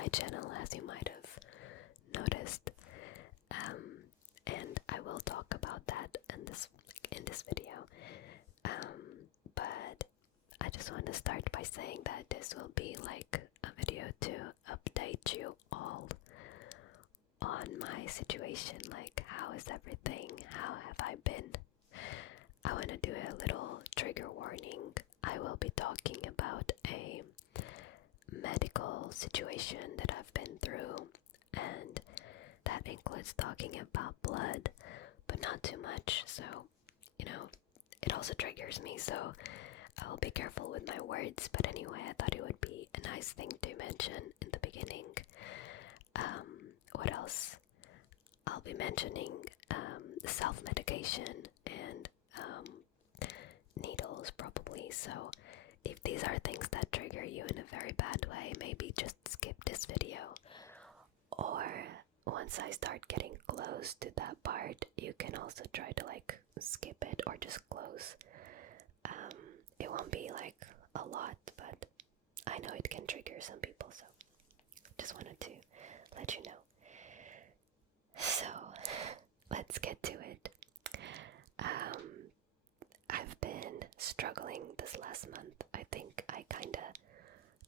my channel, as you might have noticed. And I will talk about that in this video. But I just want to start by saying that this will be like a video to update you all on my situation, like how is everything, how have I been. I want to do a little trigger warning. I will be talking about a medical situation that I've been through, and that includes talking about blood, but not too much, so, it also triggers me, so I will be careful with my words. But anyway, I thought it would be a nice thing to mention in the beginning. What else? I'll be mentioning self-medication and needles probably, so if these are things that trigger you in a very bad way, maybe just skip this video. Or once I start getting close to that part, you can also try to skip it or just close. It won't be a lot, but I know it can trigger some people, so just wanted to let you know. So let's get to it. I've been struggling this last month. I think I kinda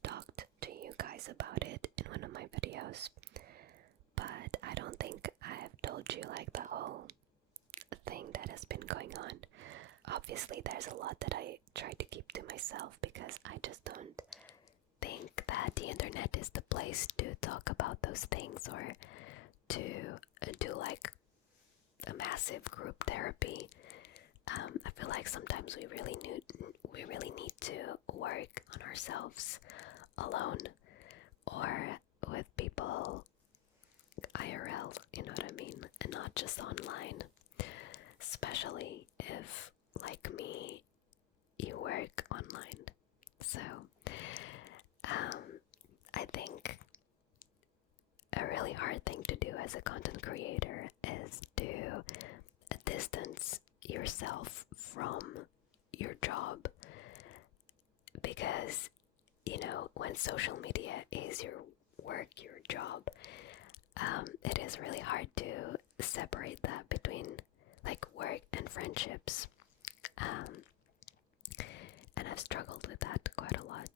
talked to you guys about it in one of my videos, but I don't think I've told you the whole thing that has been going on. Obviously there's a lot that I try to keep to myself because I just don't think that the internet is the place to talk about those things, or to do a massive group therapy. I feel like sometimes we really need to work on ourselves alone or with people IRL, you know what I mean, and not just online. Especially if, like me, you work online. So, I think a really hard thing to do as a content creator is to distance yourself from your job, because when social media is your work, your job, it is really hard to separate that between work and friendships, and I've struggled with that quite a lot.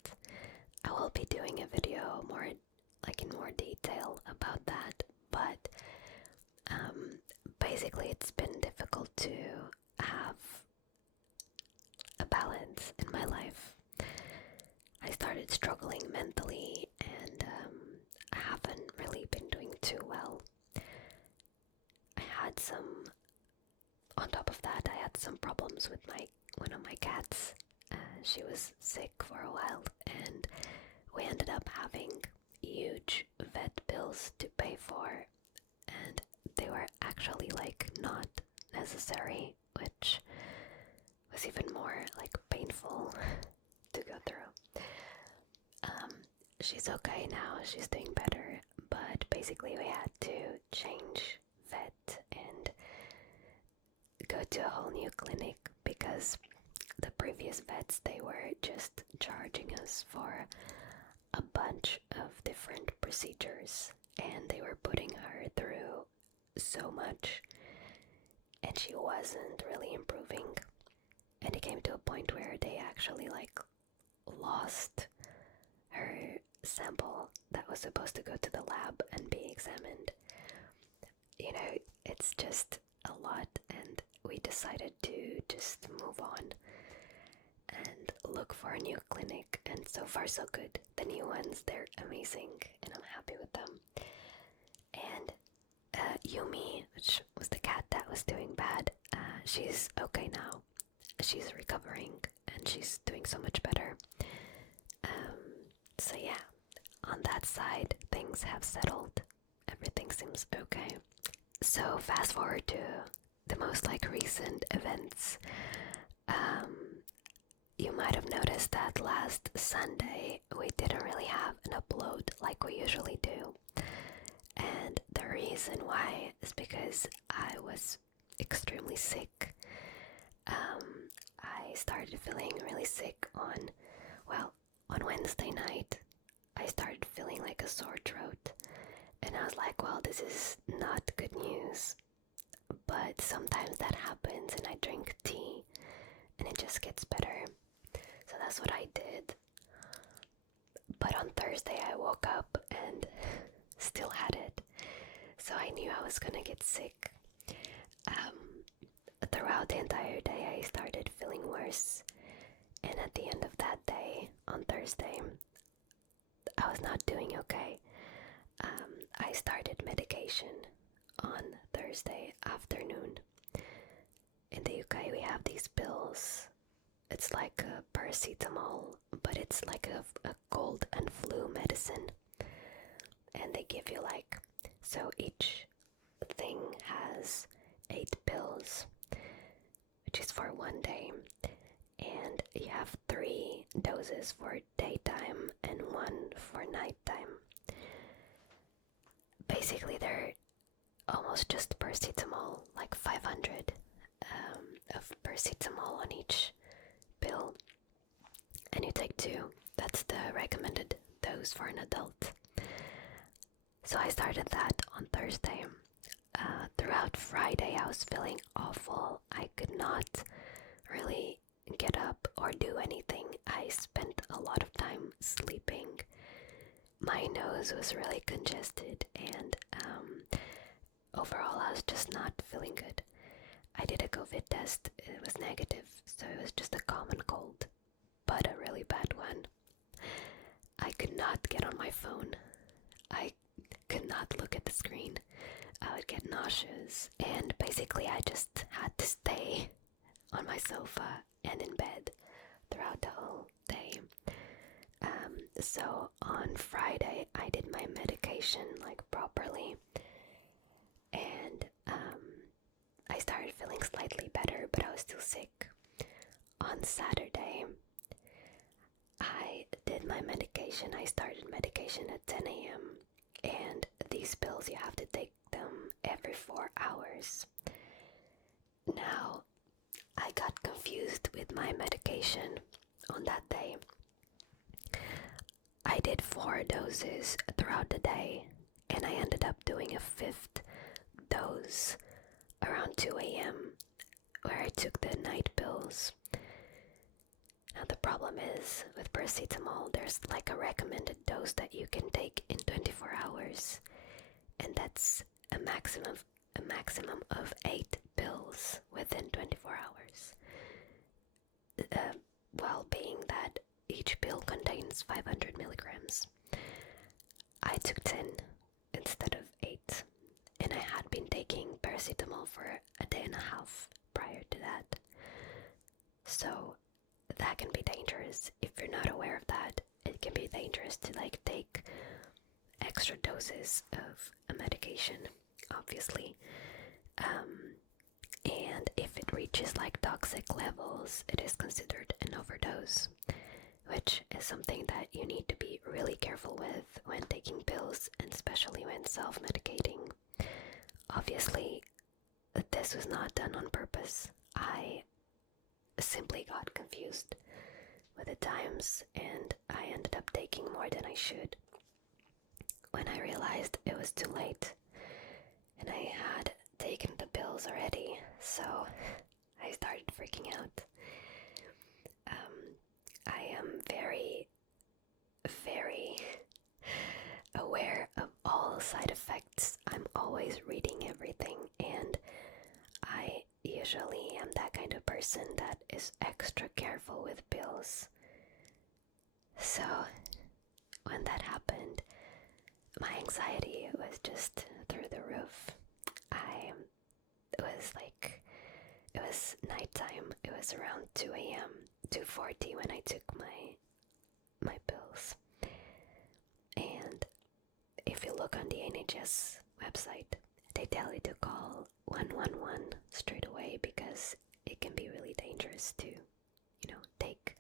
I will be doing a video more in more detail about that, but basically it's been difficult to have a balance in my life. I started struggling mentally, and I haven't really been doing too well. On top of that, I had some problems with one of my cats. She was sick for a while, and we ended up having huge vet bills to pay for, and they were actually not necessary, which was even more painful to go through. She's okay now, she's doing better, but basically we had to change vet and go to a whole new clinic because the previous vets, they were just charging us for a bunch of different procedures, and they were putting her through so much, and she wasn't really improving. And it came to a point where they actually lost her sample that was supposed to go to the lab and be examined. It's just a lot, and we decided to just move on and look for a new clinic, and so far so good. The new ones, they're amazing, and I'm happy with them. And Yumi, which was the cat that was doing bad, she's okay now. She's recovering, and she's doing so much better. So yeah, on that side, things have settled. Everything seems okay. So fast forward to the most recent events. You might have noticed that last Sunday we didn't really have an upload like we usually do. And the reason why is because I was extremely sick. I started feeling really sick on Wednesday night. I started feeling like a sore throat. And I was like, well, this is not good news. But sometimes that happens and I drink tea and it just gets better. So that's what I did. But on Thursday I woke up and still had it. So I knew I was gonna get sick. Throughout the entire day I started feeling worse. And at the end of that day, on Thursday, I was not doing okay. I started medication on Thursday afternoon. In the UK we have these pills. It's like a paracetamol, but it's like a cold and flu medicine. And they give you like, so each thing has 8 pills, which is for one day. And you have 3 doses for daytime and 1 for nighttime. Basically they're almost just paracetamol, like 500 of paracetamol on each pill, and you take 2. That's the recommended dose for an adult. So I started that on Thursday. Throughout Friday I was feeling awful. I could not really get up or do anything. I spent a lot of time sleeping. My nose was really congested, and overall I was just not feeling good. I did a COVID test. It was negative, so it was just a common cold, but a really bad one. I could not get on my phone. I could not look at the screen. I would get nauseous, and basically I just had to stay on my sofa and in bed throughout the whole day. So on Friday I did my medication like properly, and I started feeling slightly better, but I was still sick. On Saturday I did my medication. I started medication at 10 a.m. and these pills, you have to take them every 4 hours. Now I got confused with my medication on that day. I did 4 doses throughout the day, and I ended up doing a 5th dose around 2 a.m. where I took the night pills. Now the problem is, with paracetamol, there's like a recommended dose that you can take in 24 hours, and that's a maximum of 8 pills within 24 hours. Well, being that each pill contains 500 milligrams. I took 10 instead of 8, and I had been taking paracetamol for a day and a half prior to that. So that can be dangerous. If you're not aware of that, it can be dangerous to like take extra doses of a medication, obviously. And if it reaches like toxic levels, it is considered an overdose, which is something that you need to be really careful with when taking pills, and especially when self-medicating. Obviously, this was not done on purpose. I simply got confused with the times, and I ended up taking more than I should. When I realized it was too late, and I had taken the pills already, so I started freaking out. I am very, very aware of all side effects. I'm always reading everything, and I usually am that kind of person that is extra careful with pills. So when that happened, my anxiety was just through the roof. It was nighttime. It was around 2 a.m., 2:40 when I took my pills. And if you look on the NHS website, they tell you to call 111 straight away, because it can be really dangerous to, take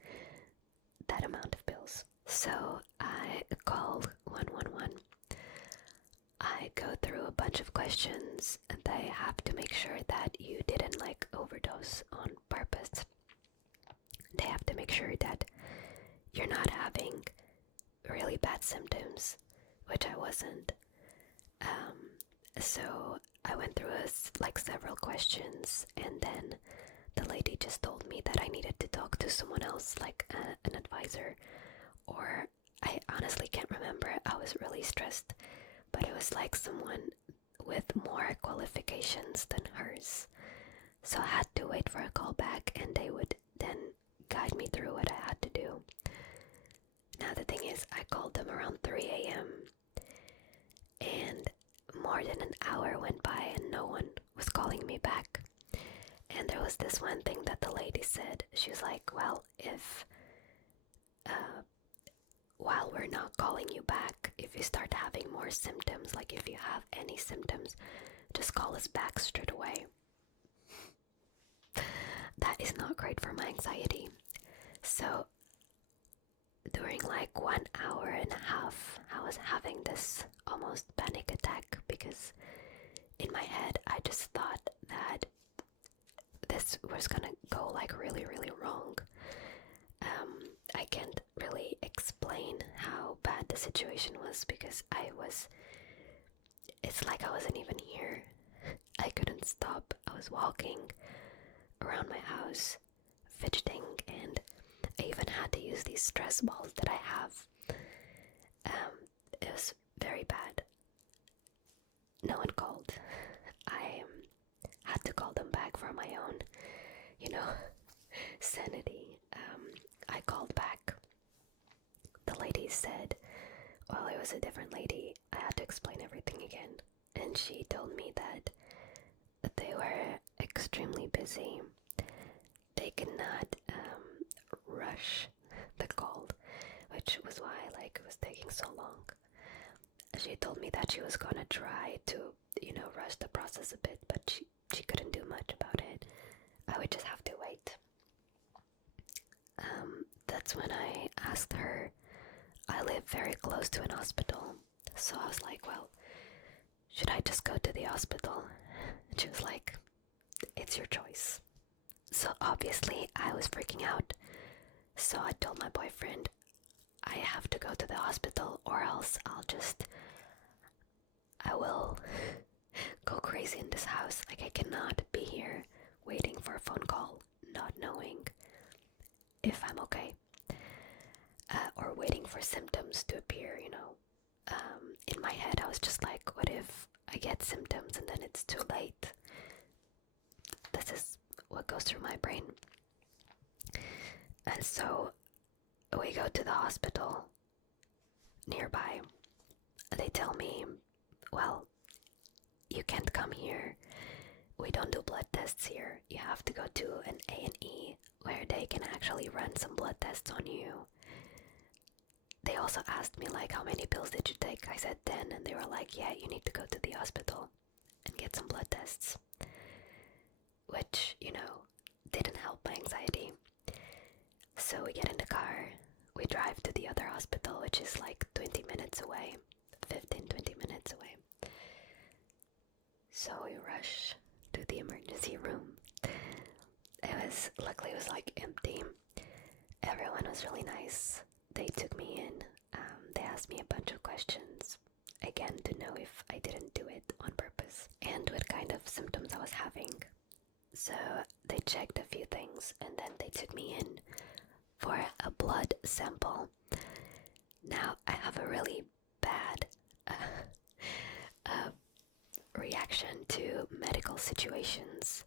that amount of pills. So I called 111. I go through a bunch of questions, and they have to make sure that you didn't overdose on purpose. They have to make sure that you're not having really bad symptoms, which I wasn't. So I went through several questions, and then the lady just told me that I needed to talk to someone else, like an advisor, or I honestly can't remember. I was really stressed, but it was like someone with more qualifications than hers. So I had to wait for a call back, and they would then guide me through what I had to do. Now the thing is, I called them around 3 a.m. and more than an hour went by and no one was calling me back. And there was this one thing that the lady said. She was like, well, if while we're not calling you back, if you start having more symptoms, like if you have any symptoms, just call us back straight away. That is not great for my anxiety. So during like 1 hour and a half, I was having this almost panic attack, because in my head I just thought that this was gonna go like really, really wrong. I can't really explain how bad the situation was, because it's like I wasn't even here. I couldn't stop. I was walking around my house, fidgeting, and I even had to use these stress balls that I have. It was very bad. No one called. I had to call them back for my own, sanity. I called back. The lady said, well, it was a different lady. I had to explain everything again. And she told me that they were extremely busy. They could not rush the call, which was why it was taking so long. She told me that she was gonna try to, rush the process a bit, but she couldn't do much about it. I would just have to wait. That's when I asked her. I live very close to an hospital, so I was like, well, should I just go to the hospital? And she was like, it's your choice. So obviously I was freaking out. So I told my boyfriend, I have to go to the hospital, or else I will go crazy in this house. Like, I cannot be here waiting for a phone call, not knowing if I'm okay, or waiting for symptoms to appear, In my head I was just like, what if I get symptoms and then it's too late? This is what goes through my brain. And so we go to the hospital nearby. They tell me, well, you can't come here. We don't do blood tests here. You have to go to an A&E where they can actually run some blood tests on you. They also asked me, like, how many pills did you take? I said 10, and they were like, yeah, you need to go to the hospital and get some blood tests. Which, didn't help my anxiety. So we get in the car, we drive to the other hospital, which is like 20 minutes away, 20 minutes away. So we rush to the emergency room. Luckily it was like empty. Everyone was really nice. They took me in. They asked me a bunch of questions, again, to know if I didn't do it on purpose and what kind of symptoms I was having. So they checked a few things, and then they took me in for a blood sample. Now, I have a really bad reaction to medical situations.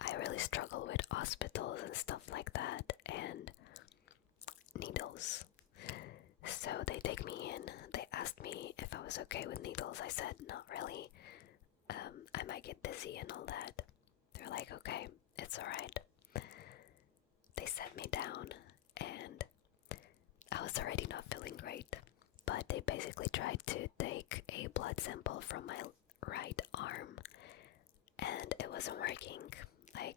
I really struggle with hospitals and stuff like that, and needles. So they take me in. They asked me if I was okay with needles. I said not really. I might get dizzy and all that. They're like, okay, it's alright. They set me down, and I was already not feeling great, but they basically tried to take a blood sample from my right arm, and it wasn't working. Like,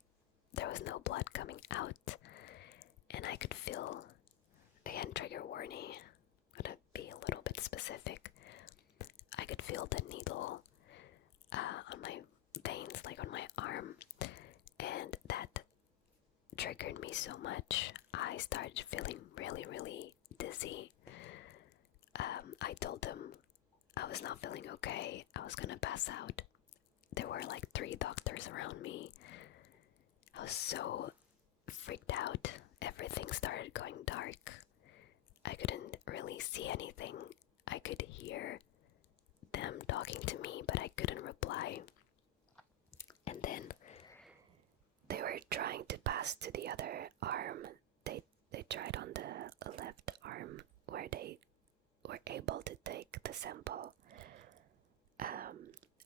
there was no blood coming out, and I could feel, again, trigger warning, I'm gonna be a little bit specific. I could feel the needle on my veins, like on my arm, and that triggered me so much. I started feeling really, really dizzy. I told them I was not feeling okay, I was gonna pass out. There were like 3 doctors around me. I was so freaked out. Everything started going dark. I couldn't really see anything. I could hear them talking to me, but I couldn't reply. And then they were trying to pass to the other arm. They tried on the left arm where they were able to take the sample.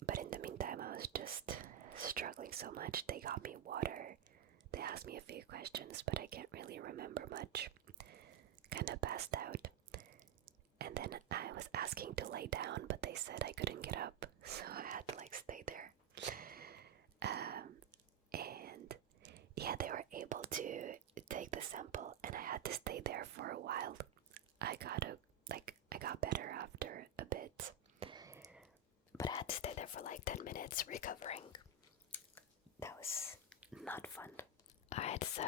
But in the meantime, I was just struggling so much. They got me water. They asked me a few questions, but I can't really remember much. Kinda passed out. And then I was asking to lay down, but they said I couldn't get up, so I had to like stay there. And yeah, they were able to take the sample, and I had to stay there for a while. I got better after a bit, but I had to stay there for like 10 minutes recovering. That was not fun. Alright, so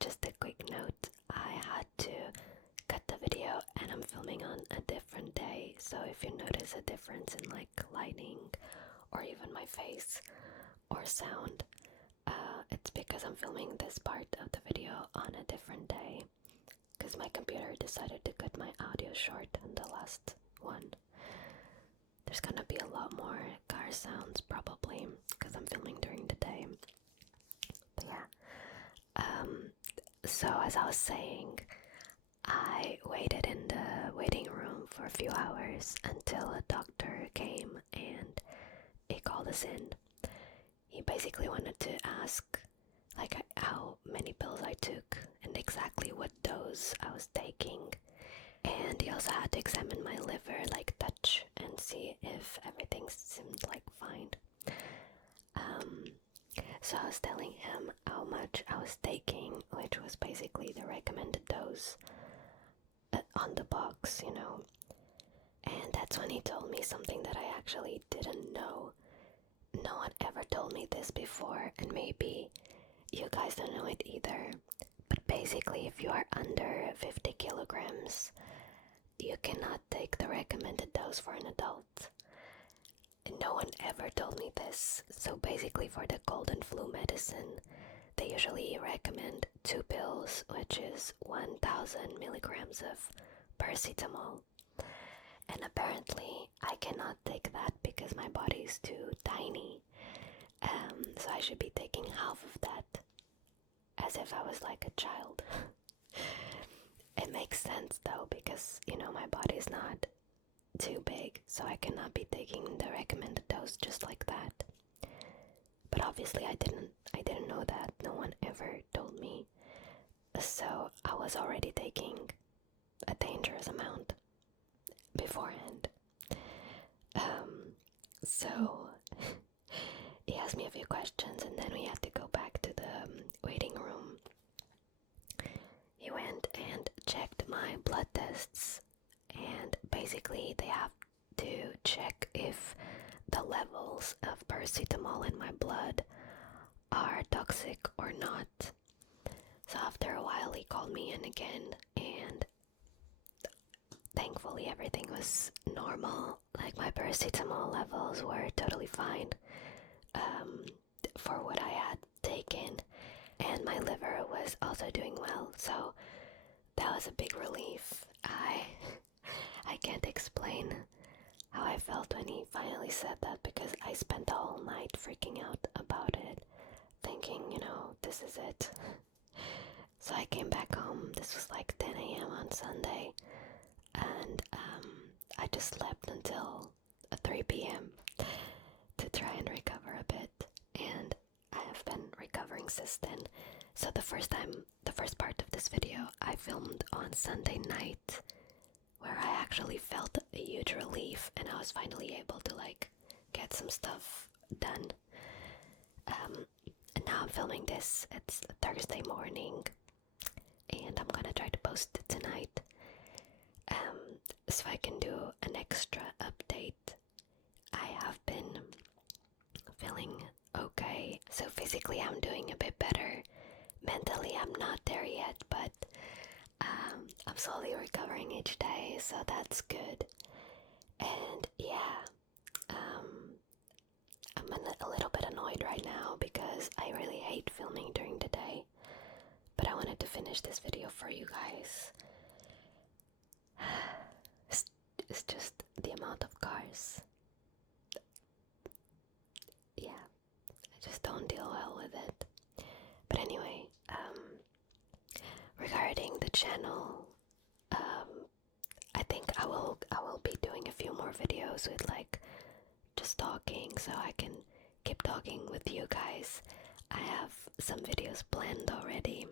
just a quick note, I had to cut the video and I'm filming on a different day, so if you notice a difference in like lighting or even my face or sound, it's because I'm filming this part of the video on a different day, because my computer decided to cut my audio short on the last one. There's gonna be a lot more car sounds probably, because I'm filming during the day. But yeah, so as I was saying, I waited in the waiting room for a few hours until a doctor came and he called us in. He basically wanted to ask like how many pills I took and exactly what dose I was taking. And he also had to examine my liver, like touch and see if everything seemed like fine. So I was telling him how much I was taking, which was basically the recommended dose on the box, you know. And that's when he told me something that I actually didn't know. No one ever told me this before, and maybe you guys don't know it either. But basically, if you are under 50 kilograms, you cannot take the recommended dose for an adult. And no one ever told me this. So basically, for the cold and flu medicine, they usually recommend 2 pills, which is 1,000 milligrams of paracetamol. And apparently, I cannot take that because my body is too tiny. So I should be taking half of that, as if I was like a child. It makes sense though, because, you know, my body is not too big, so I cannot be taking the recommended dose just like that. But obviously I didn't know that. No one ever told me. So I was already taking a dangerous amount beforehand. So he asked me a few questions and then we had to go back to the waiting room. He went and checked my blood tests, and basically they have to check if the levels of paracetamol in my blood are toxic or not. So after a while he called me in again, and thankfully everything was normal. Like my paracetamol levels were totally fine for what I had taken, and my liver was also doing well, so that was a big relief. I can't explain how I felt when he finally said that, because I spent the whole night freaking out about it, thinking, you know, this is it. So I came back home. This was like 10 a.m. on Sunday, and I just slept until 3 p.m. to try and recover a bit, and I have been recovering since then. So the first part of this video I filmed on Sunday night, where I actually felt a huge relief and I was finally able to like get some stuff done. And now I'm filming this. It's Thursday morning, and I'm gonna try to post it tonight, so I can do an extra update. I have been feeling okay, so physically I'm doing a bit better. Mentally I'm not there yet, but I'm slowly recovering each day, so that's good. because I really hate filming during the day. But I wanted to finish this video for you guys. It's just the amount of cars. Yeah, I just don't deal well with it. But anyway, regarding the channel, I think I will be doing a few more videos with like just talking, so I can keep talking with you guys. I have some videos planned already,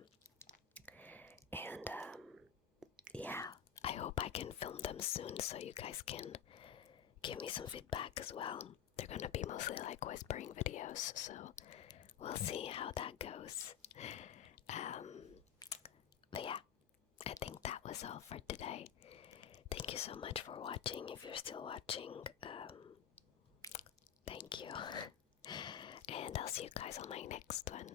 and yeah, I hope I can film them soon so you guys can give me some feedback as well. They're gonna be mostly like whispering videos, so we'll see how that goes. But yeah, I think that was all for today. Thank you so much for watching. If you're still watching, thank you. And I'll see you guys on my next one.